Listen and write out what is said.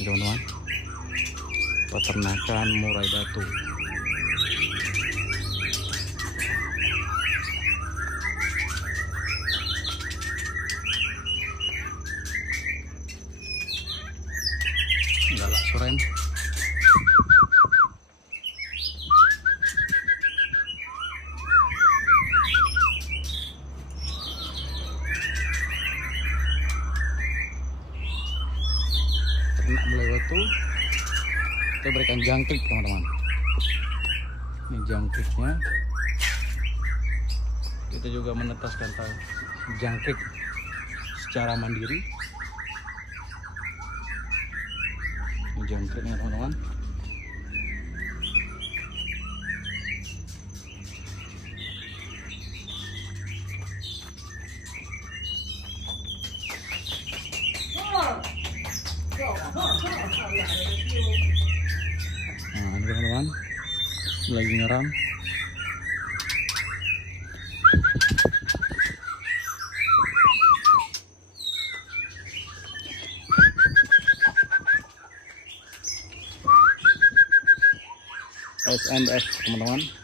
teman-teman, peternakan murai batu. Galak soren. Ternak mulai batu, kita berikan jangkrik teman-teman. Ini jangkriknya. Kita juga menetaskan jangkrik secara mandiri. Ini jangkriknya teman-teman. Nah, ini teman-teman lagi nyeram. SMBF teman-teman.